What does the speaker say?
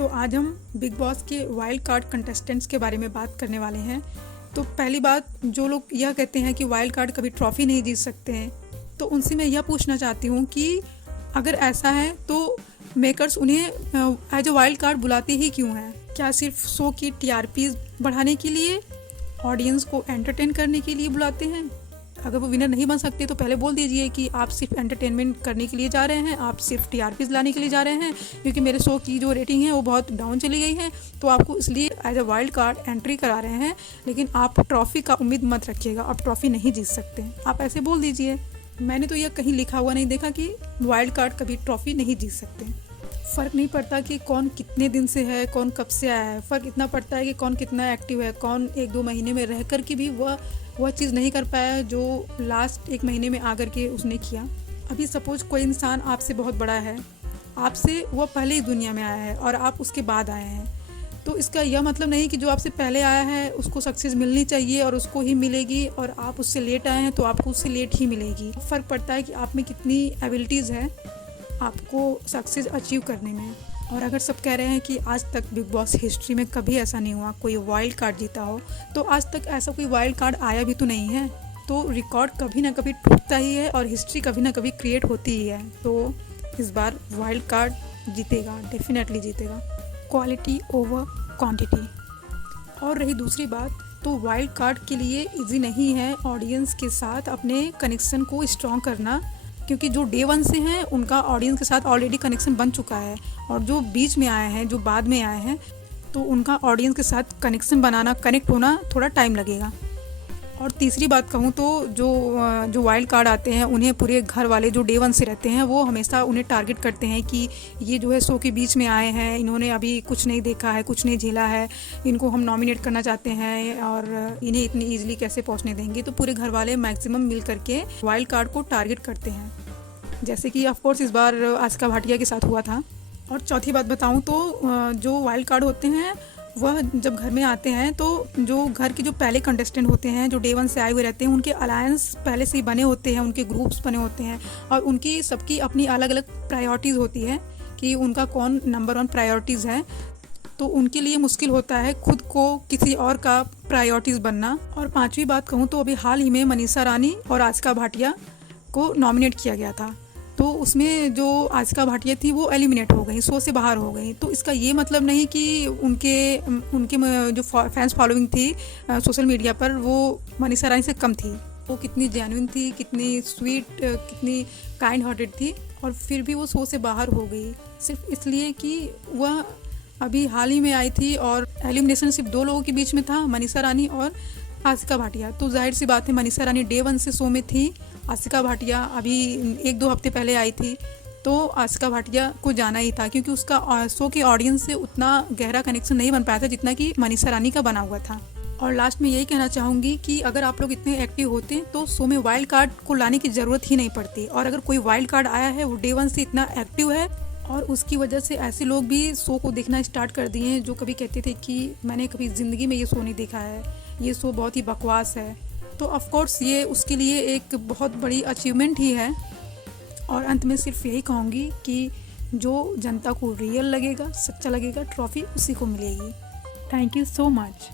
तो आज हम बिग बॉस के वाइल्ड कार्ड कंटेस्टेंट्स के बारे में बात करने वाले हैं। तो पहली बात, जो लोग यह कहते हैं कि वाइल्ड कार्ड कभी ट्रॉफी नहीं जीत सकते हैं, तो उनसे मैं यह पूछना चाहती हूँ कि अगर ऐसा है तो मेकर्स उन्हें एज अ वाइल्ड कार्ड बुलाते ही क्यों हैं? क्या सिर्फ शो की टीआरपी बढ़ाने के लिए, ऑडियंस को एंटरटेन करने के लिए बुलाते हैं? अगर वो विनर नहीं बन सकते तो पहले बोल दीजिए कि आप सिर्फ एंटरटेनमेंट करने के लिए जा रहे हैं, आप सिर्फ टीआरपीज लाने के लिए जा रहे हैं, क्योंकि मेरे शो की जो रेटिंग है वो बहुत डाउन चली गई है, तो आपको इसलिए as a wild card entry करा रहे हैं। लेकिन आप ट्रॉफी का उम्मीद मत रखिएगा, आप ट्रॉफी नहीं जीत सकते, आप ऐसे बोल दीजिए। मैंने तो यह कहीं लिखा हुआ नहीं देखा कि वाइल्ड कार्ड कभी ट्रॉफी नहीं जीत सकते। फ़र्क नहीं पड़ता कि कौन कितने दिन से है, कौन कब से आया है, फ़र्क इतना पड़ता है कि कौन कितना एक्टिव है, कौन 1-2 महीने में रह कर के भी वह चीज़ नहीं कर पाया जो लास्ट 1 महीने में आकर के उसने किया। अभी सपोज कोई इंसान आपसे बहुत बड़ा है, आपसे वह पहले ही दुनिया में आया है और आप उसके बाद आए हैं, तो इसका यह मतलब नहीं कि जो आपसे पहले आया है उसको सक्सेस मिलनी चाहिए और उसको ही मिलेगी, और आप उससे लेट आए हैं तो आपको उससे लेट ही मिलेगी। फ़र्क पड़ता है कि आप में कितनी एबिलिटीज़ है आपको सक्सेस अचीव करने में। और अगर सब कह रहे हैं कि आज तक बिग बॉस हिस्ट्री में कभी ऐसा नहीं हुआ कोई वाइल्ड कार्ड जीता हो, तो आज तक ऐसा कोई वाइल्ड कार्ड आया भी तो नहीं है। तो रिकॉर्ड कभी ना कभी टूटता ही है और हिस्ट्री कभी ना कभी क्रिएट होती ही है। तो इस बार वाइल्ड कार्ड जीतेगा, डेफिनेटली जीतेगा, क्वालिटी ओवर क्वांटिटी। और रही दूसरी बात, तो वाइल्ड कार्ड के लिए इजी नहीं है ऑडियंस के साथ अपने कनेक्शन को स्ट्रॉन्ग करना, क्योंकि जो डे 1 से हैं उनका ऑडियंस के साथ ऑलरेडी कनेक्शन बन चुका है, और जो बीच में आए हैं, जो बाद में आए हैं, तो उनका ऑडियंस के साथ कनेक्शन बनाना, कनेक्ट होना थोड़ा टाइम लगेगा। और तीसरी बात कहूँ तो जो वाइल्ड कार्ड आते हैं उन्हें पूरे घर वाले जो डे 1 से रहते हैं वो हमेशा उन्हें टारगेट करते हैं कि ये जो है शो के बीच में आए हैं, इन्होंने अभी कुछ नहीं देखा है, कुछ नहीं झेला है, इनको हम नॉमिनेट करना चाहते हैं और इन्हें इतनी ईजिली कैसे पहुँचने देंगे। तो पूरे घर वाले मैक्सिमम मिल करके वाइल्ड कार्ड को टारगेट करते हैं, जैसे कि ऑफकोर्स इस बार आस्का भाटिया के साथ हुआ था। और चौथी बात बताऊं तो जो वाइल्ड कार्ड होते हैं वह जब घर में आते हैं तो जो घर के जो पहले कंटेस्टेंट होते हैं, जो डे 1 से आए हुए रहते हैं, उनके अलायंस पहले से ही बने होते हैं, उनके ग्रुप्स बने होते हैं, और उनकी सबकी अपनी अलग अलग प्रायोरिटीज़ होती है कि उनका कौन नंबर 1 प्रायोरिटीज़ है। तो उनके लिए मुश्किल होता है खुद को किसी और का प्रायोरिटीज़ बनना। और पाँचवीं बात कहूँ तो अभी हाल ही में मनीषा रानी और आस्का भाटिया को नॉमिनेट किया गया था, तो उसमें जो आस्का भाटिया थी वो एलिमिनेट हो गई, शो से बाहर हो गई। तो इसका ये मतलब नहीं कि उनके जो फैंस फॉलोइंग थी सोशल मीडिया पर वो मनीषा रानी से कम थी। वो कितनी जेन्युइन थी, कितनी स्वीट, कितनी काइंड हार्टेड थी, और फिर भी वो शो से बाहर हो गई सिर्फ इसलिए कि वह अभी हाल ही में आई थी और एलिमिनेशन सिर्फ 2 लोगों के बीच में था, मनीषा रानी और आस्का भाटिया। तो जाहिर सी बात है मनीषा रानी डे 1 से शो में थी, आस्का भाटिया अभी 1-2 हफ्ते पहले आई थी, तो आस्का भाटिया को जाना ही था, क्योंकि उसका शो के ऑडियंस से उतना गहरा कनेक्शन नहीं बन पाया था जितना कि मनीषा रानी का बना हुआ था। और लास्ट में यही कहना चाहूँगी कि अगर आप लोग इतने एक्टिव होते तो शो में वाइल्ड कार्ड को लाने की ज़रूरत ही नहीं पड़ती। और अगर कोई वाइल्ड कार्ड आया है, वो डे 1 से इतना एक्टिव है, और उसकी वजह से ऐसे लोग भी शो को देखना स्टार्ट कर दिए हैं जो कभी कहते थे कि मैंने कभी ज़िंदगी में ये शो नहीं देखा है, ये शो बहुत ही बकवास है। तो ऑफ कोर्स ये उसके लिए एक बहुत बड़ी अचीवमेंट ही है। और अंत में सिर्फ यही कहूँगी कि जो जनता को रियल लगेगा, सच्चा लगेगा, ट्रॉफी उसी को मिलेगी। Thank you so much.